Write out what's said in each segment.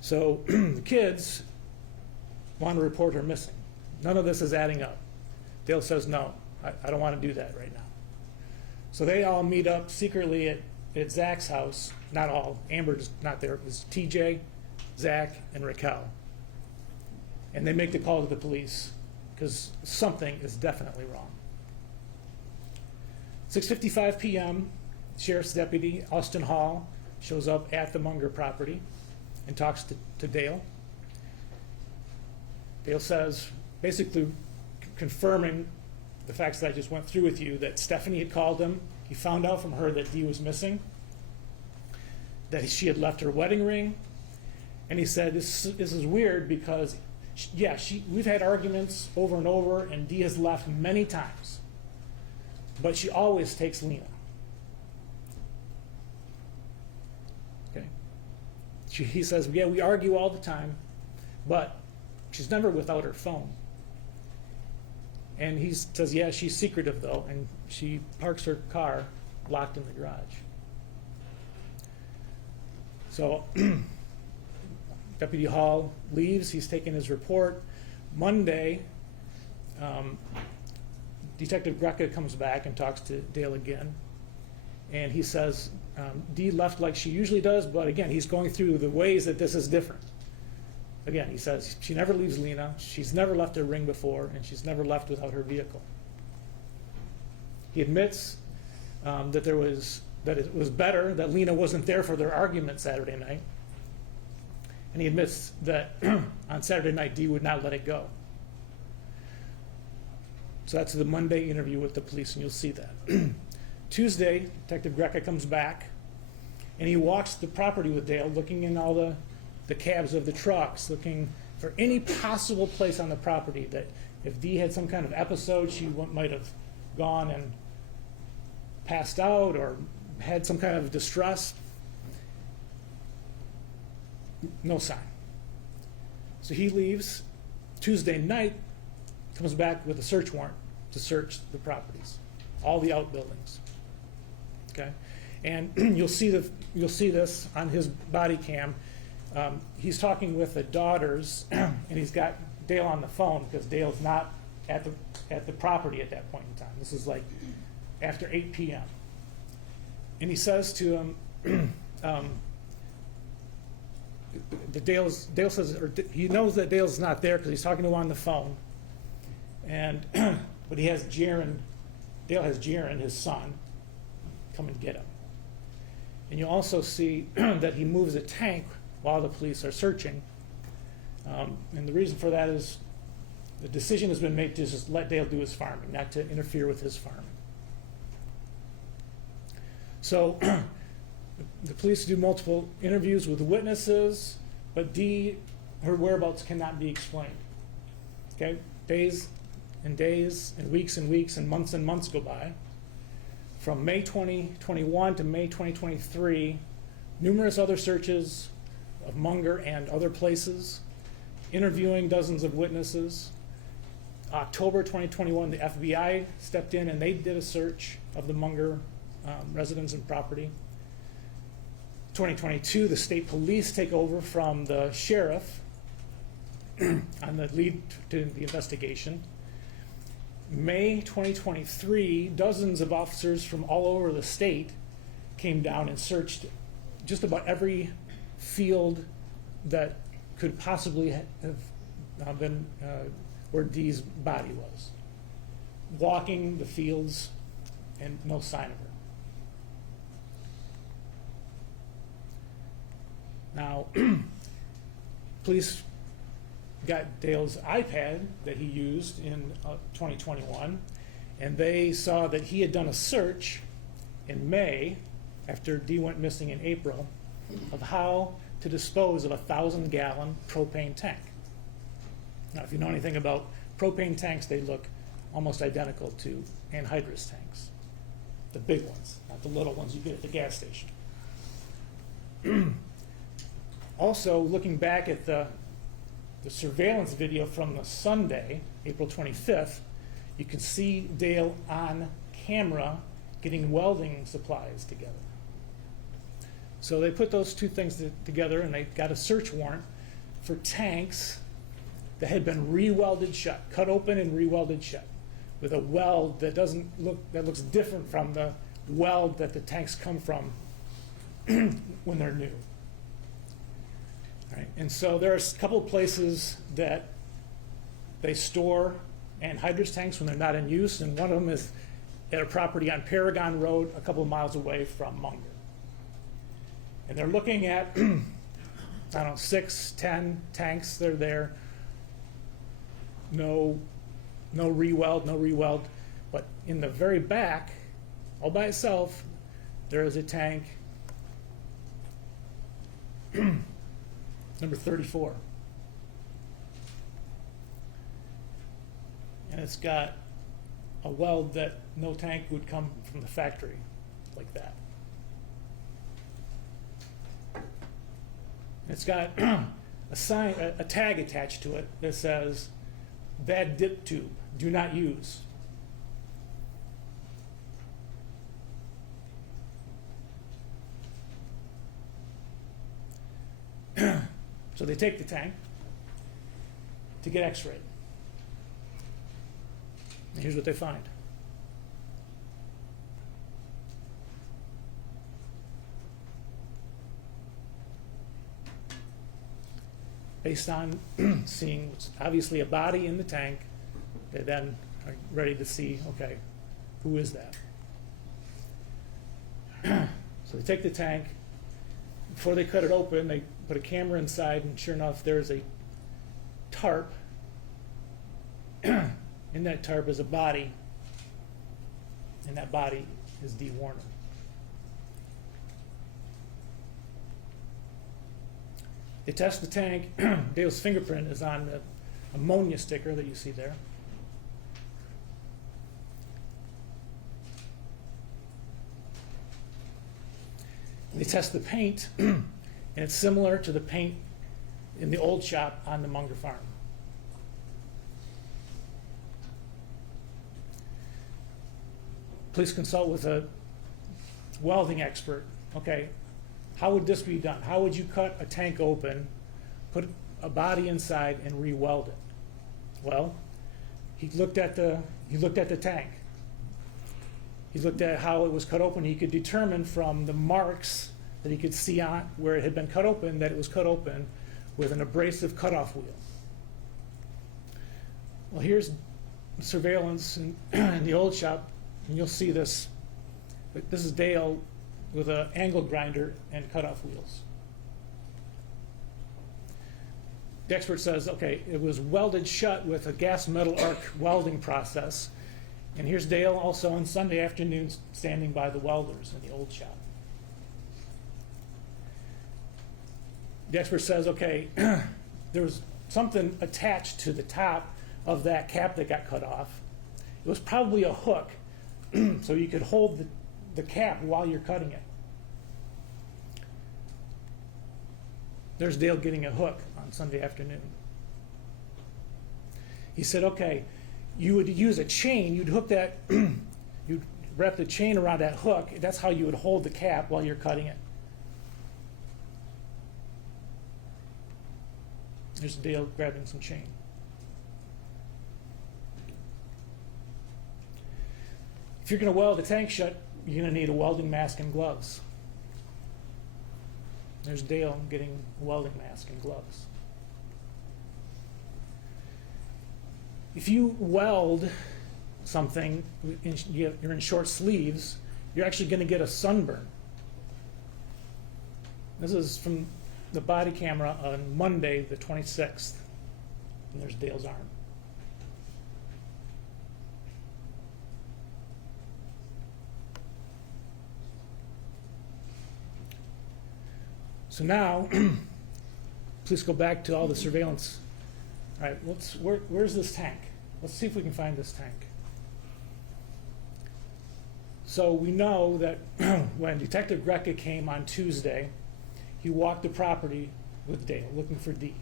So the kids want to report her missing. None of this is adding up. Dale says, no, I don't want to do that right now. So they all meet up secretly at Zach's house. Not all. Amber's not there. It's TJ, Zach, and Raquel. And they make the call to the police because something is definitely wrong. 6:55 p.m., Sheriff's Deputy Austin Hall shows up at the Munger property and talks to Dale. Dale says, basically confirming the facts that I just went through with you, that Stephanie had called him. He found out from her that Dee was missing, that she had left her wedding ring, and he said, this is weird because, we've had arguments over and over, and Dee has left many times, but she always takes Lena. Okay. He says, yeah, we argue all the time, but she's never without her phone. And he says, yeah, she's secretive though, and she parks her car locked in the garage. So Deputy Hall leaves. He's taking his report. Monday, Detective Greca comes back and talks to Dale again. And he says, Dee left like she usually does, but again, he's going through the ways that this is different. Again, he says she never leaves Lena, she's never left her ring before, and she's never left without her vehicle. He admits that it was better that Lena wasn't there for their argument Saturday night. And he admits that on Saturday night, Dee would not let it go. So that's the Monday interview with the police, and you'll see that. Tuesday, Detective Greca comes back, and he walks the property with Dale, looking in all the cabs of the trucks, looking for any possible place on the property that if Dee had some kind of episode, she might have gone and passed out or had some kind of distress. No sign. So he leaves. Tuesday night, comes back with a search warrant to search the properties, all the outbuildings. Okay, and you'll see this on his body cam. He's talking with the daughters, and he's got Dale on the phone because Dale's not at the property at that point in time. This is like after 8 p.m. And he says to him, Dale says, or he knows that Dale's not there because he's talking to him on the phone, and but he has Dale has Jaron, his son, come and get him. And you also see that he moves a tank while the police are searching. And the reason for that is the decision has been made to just let Dale do his farming, not to interfere with his farming. So the police do multiple interviews with witnesses, but Dee, her whereabouts cannot be explained. Okay, days and days and weeks and months go by. From May 2021 to May 2023, numerous other searches of Munger and other places, interviewing dozens of witnesses. October 2021, the FBI stepped in and they did a search of the Munger residence and property. 2022, the state police take over from the sheriff on the lead to the investigation. May 2023, dozens of officers from all over the state came down and searched just about every field that could possibly have been where Dee's body was. Walking the fields and no sign of her. Now, police got Dale's iPad that he used in 2021, and they saw that he had done a search in May, after Dee went missing in April, of how to dispose of a 1,000-gallon propane tank. Now, if you know anything about propane tanks, they look almost identical to anhydrous tanks. The big ones, not the little ones you get at the gas station. Also, looking back at the surveillance video from the Sunday, April 25th, you can see Dale on camera getting welding supplies together. So they put those two things together, and they got a search warrant for tanks that had been re-welded shut, cut open and re-welded shut, with a weld that looks different from the weld that the tanks come from when they're new. All right. And so there's a couple of places that they store anhydrous tanks when they're not in use, and one of them is at a property on Paragon Road, a couple of miles away from Munger. And they're looking at, I don't know, 6, 10 tanks that are there. No re-weld. But in the very back, all by itself, there is a tank, number 34. And it's got a weld that no tank would come from the factory like that. It's got a tag attached to it that says, "Bad dip tube, do not use." So they take the tank to get x-rayed. And here's what they find. Based on seeing what's obviously a body in the tank, they then are ready to see, okay, who is that? So they take the tank. Before they cut it open, they put a camera inside, and sure enough, there's a tarp. In that tarp is a body, and that body is Dee Warner. They test the tank. Dale's fingerprint is on the ammonia sticker that you see there. They test the paint, and it's similar to the paint in the old shop on the Munger farm. Please consult with a welding expert. Okay, how would this be done? How would you cut a tank open, put a body inside, and re-weld it? Well, he looked at the tank. He looked at how it was cut open. He could determine from the marks that he could see on where it had been cut open that it was cut open with an abrasive cutoff wheel. Well, here's surveillance in the old shop, and you'll see this. This is Dale with an angle grinder and cutoff wheels. The expert says, okay, it was welded shut with a gas metal arc welding process. And here's Dale also on Sunday afternoons standing by the welders in the old shop. The expert says, okay, there was something attached to the top of that cap that got cut off. It was probably a hook, so you could hold the cap while you're cutting it. There's Dale getting a hook on Sunday afternoon. He said, okay, you would use a chain, you'd hook that, you'd wrap the chain around that hook, that's how you would hold the cap while you're cutting it. There's Dale grabbing some chain. If you're going to weld a tank shut, you're going to need a welding mask and gloves. There's Dale getting a welding mask and gloves. If you weld something, you're in short sleeves, you're actually going to get a sunburn. This is from the body camera on Monday, the 26th. And there's Dale's arm. So now, please go back to all the surveillance. All right, where's this tank? Let's see if we can find this tank. So we know that when Detective Greca came on Tuesday, he walked the property with Dale looking for Dee.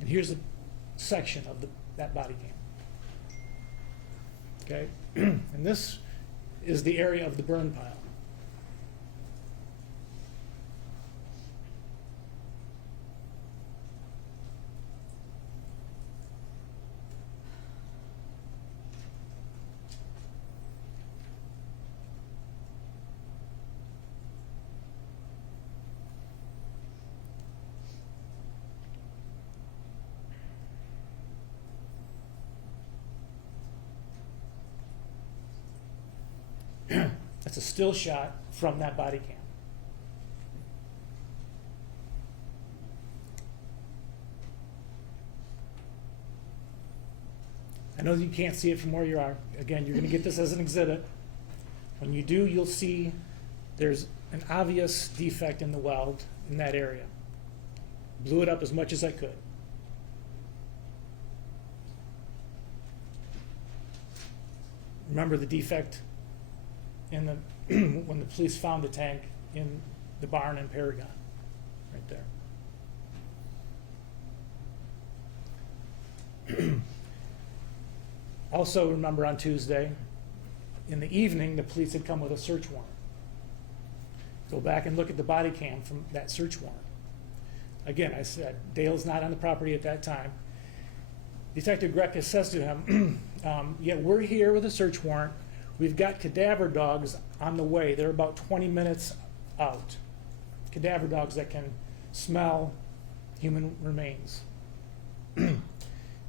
And here's a section of that body cam. Okay, and this is the area of the burn pile. That's a still shot from that body cam. I know that you can't see it from where you are. Again, you're going to get this as an exhibit. When you do, you'll see there's an obvious defect in the weld in that area. Blew it up as much as I could. Remember the defect in the when the police found the tank in the barn in Paragon, right there. Also, remember on Tuesday, in the evening, the police had come with a search warrant. Go back and look at the body cam from that search warrant. Again, I said, Dale's not on the property at that time. Detective Greca says to him, yeah, we're here with a search warrant. We've got cadaver dogs on the way. They're about 20 minutes out. Cadaver dogs that can smell human remains.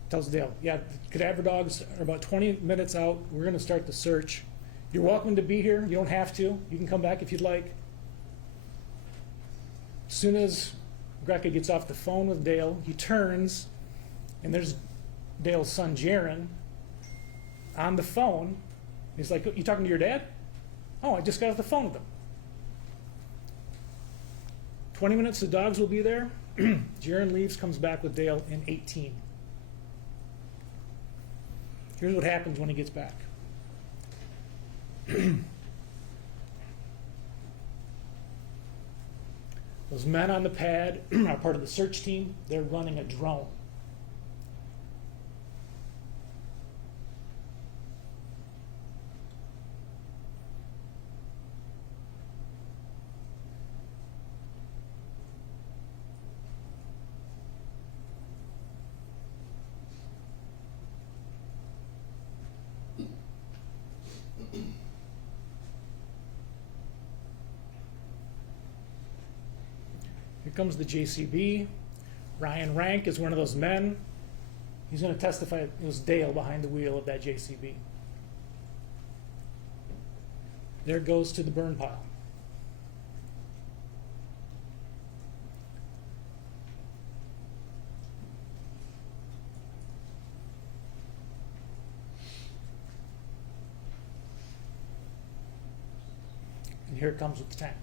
Tells Dale, yeah, the cadaver dogs are about 20 minutes out. We're going to start the search. You're welcome to be here. You don't have to. You can come back if you'd like. As soon as Greca gets off the phone with Dale, he turns, and there's Dale's son, Jaron, on the phone. He's like, you talking to your dad? Oh, I just got off the phone with him. 20 minutes, the dogs will be there. Jaron leaves, comes back with Dale in 18. Here's what happens when he gets back. Those men on the pad are part of the search team. They're running a drone. Here comes the JCB. Ryan Rank is one of those men. He's going to testify. It was Dale behind the wheel of that JCB. There it goes to the burn pile. And here it comes with the tank.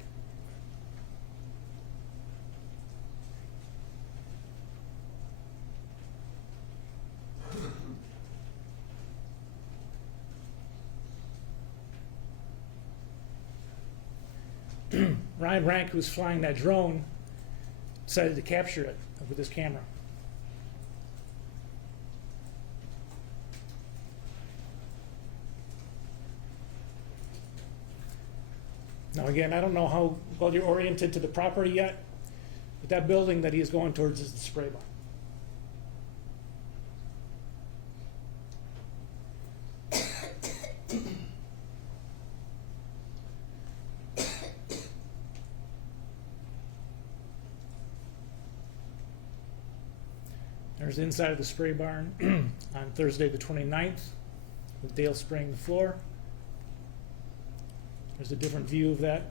Ryan Rank, who was flying that drone, decided to capture it with his camera. Now again, I don't know how well you're oriented to the property yet, but that building that he is going towards is the spray barn. There's the inside of the spray barn on Thursday the 29th with Dale spraying the floor. There's a different view of that.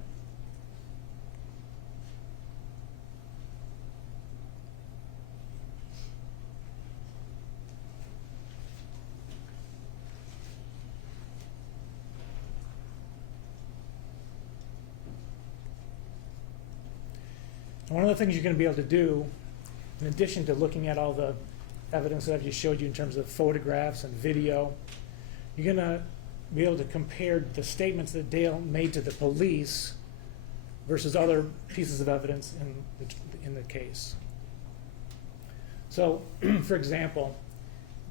And one of the things you're going to be able to do, in addition to looking at all the evidence that I just showed you in terms of photographs and video, you're going to be able to compare the statements that Dale made to the police versus other pieces of evidence in the case. So, for example,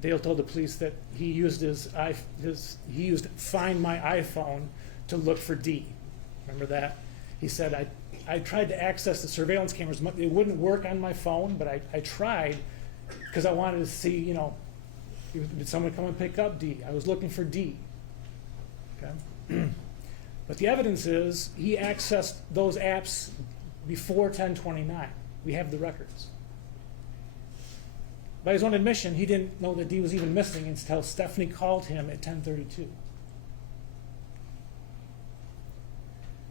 Dale told the police that he used he used Find My iPhone to look for Dee. Remember that? He said, I tried to access the surveillance cameras. It wouldn't work on my phone, but I tried because I wanted to see, you know, did someone come and pick up Dee? I was looking for Dee. Okay? But the evidence is he accessed those apps before 10/29. We have the records. By his own admission, he didn't know that Dee was even missing until Stephanie called him at 10:32.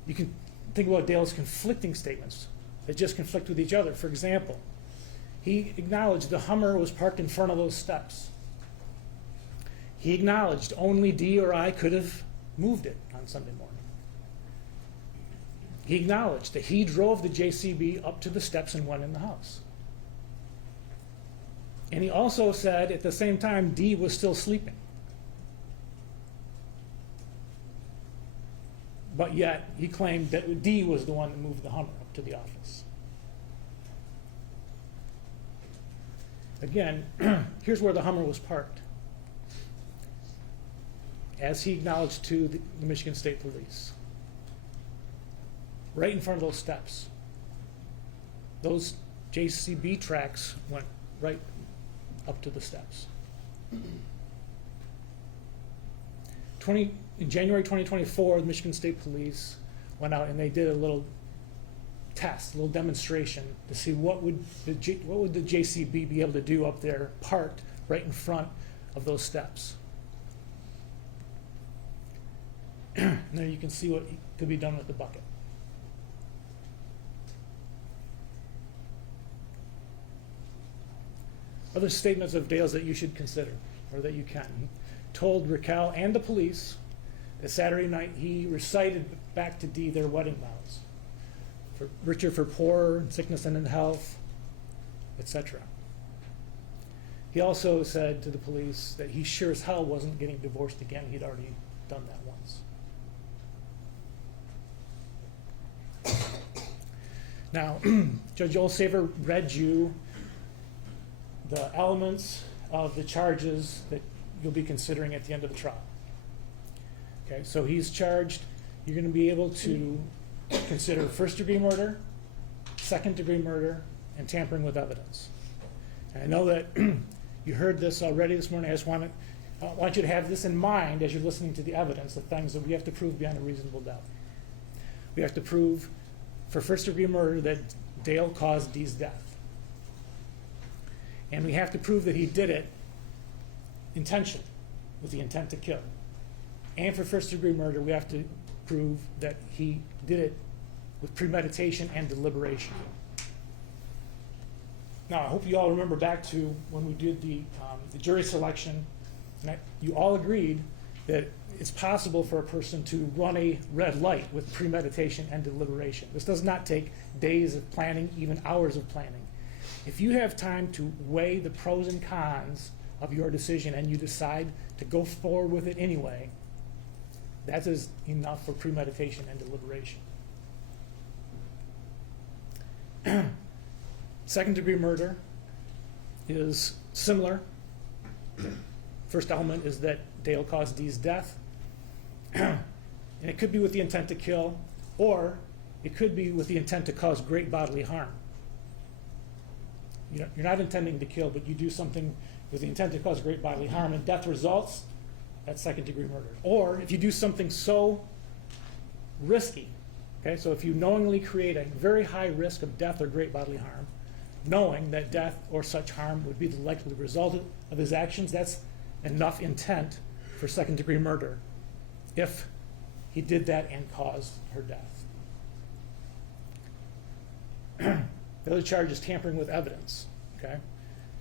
You can think about Dale's conflicting statements that just conflict with each other. For example, he acknowledged the Hummer was parked in front of those steps. He acknowledged only Dee or I could have moved it on Sunday morning. He acknowledged that he drove the JCB up to the steps and went in the house. And he also said at the same time Dee was still sleeping. But yet he claimed that Dee was the one that moved the Hummer up to the office. Again, here's where the Hummer was parked, as he acknowledged to the Michigan State Police. Right in front of those steps. Those JCB tracks went right up to the steps. In January 2024, the Michigan State Police went out and they did a little test, a little demonstration to see what would the JCB be able to do up there, parked right in front of those steps. And there you can see what could be done with the bucket. Other statements of Dale's that you should consider, or that you can. He told Raquel and the police that Saturday night he recited back to Dee their wedding vows. For Richard for poor, sickness and in health, etc. He also said to the police that he sure as hell wasn't getting divorced again. He'd already done that once. Now, Judge Olsaver read you the elements of the charges that you'll be considering at the end of the trial. Okay, so he's charged, you're going to be able to consider first-degree murder, second-degree murder, and tampering with evidence. And I know that you heard this already this morning. I just want you to have this in mind as you're listening to the evidence, the things that we have to prove beyond a reasonable doubt. We have to prove for first-degree murder that Dale caused Dee's death. And we have to prove that he did it intentionally, with the intent to kill. And for first-degree murder, we have to prove that he did it with premeditation and deliberation. Now, I hope you all remember back to when we did the jury selection, and you all agreed that it's possible for a person to run a red light with premeditation and deliberation. This does not take days of planning, even hours of planning. If you have time to weigh the pros and cons of your decision and you decide to go forward with it anyway, that is enough for premeditation and deliberation. Second-degree murder is similar. First element is that Dale caused Dee's death. And it could be with the intent to kill, or it could be with the intent to cause great bodily harm. You're not intending to kill, but you do something with the intent to cause great bodily harm, and death results, that's second-degree murder. Or if you do something so risky, okay, so if you knowingly create a very high risk of death or great bodily harm, knowing that death or such harm would be the likely result of his actions, that's enough intent for second-degree murder if he did that and caused her death. The other charge is tampering with evidence, okay?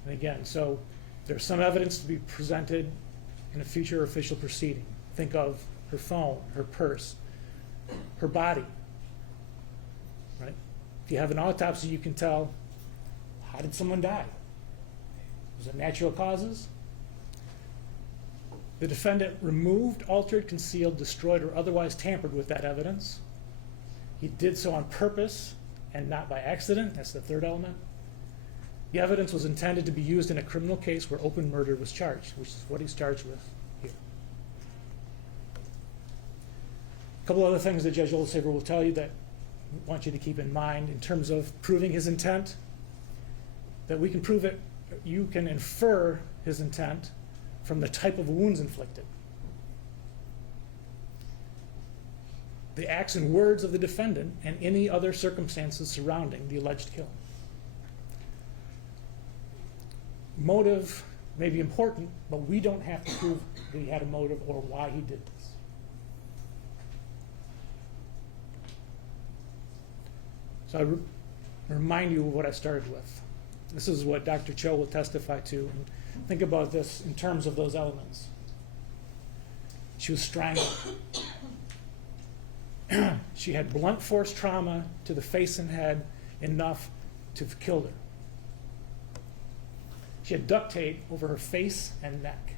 And again, so there's some evidence to be presented in a future official proceeding. Think of her phone, her purse, her body, right? If you have an autopsy, you can tell, how did someone die? Was it natural causes? The defendant removed, altered, concealed, destroyed, or otherwise tampered with that evidence. He did so on purpose and not by accident. That's the third element. The evidence was intended to be used in a criminal case where open murder was charged, which is what he's charged with here. A couple other things that Judge Olsaver will tell you that I want you to keep in mind in terms of proving his intent, that we can prove it, you can infer his intent from the type of wounds inflicted, the acts and words of the defendant, and any other circumstances surrounding the alleged kill. Motive may be important, but we don't have to prove that he had a motive or why he did this. So I remind you of what I started with. This is what Dr. Cho will testify to. And think about this in terms of those elements. She was strangled. She had blunt force trauma to the face and head, enough to have killed her. She had duct tape over her face and neck.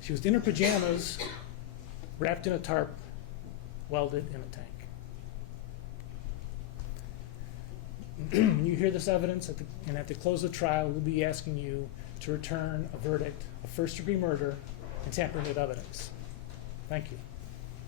She was in her pajamas, wrapped in a tarp, welded in a tank. When you hear this evidence, and at the close of the trial, we'll be asking you to return a verdict of first-degree murder and tampering with evidence. Thank you.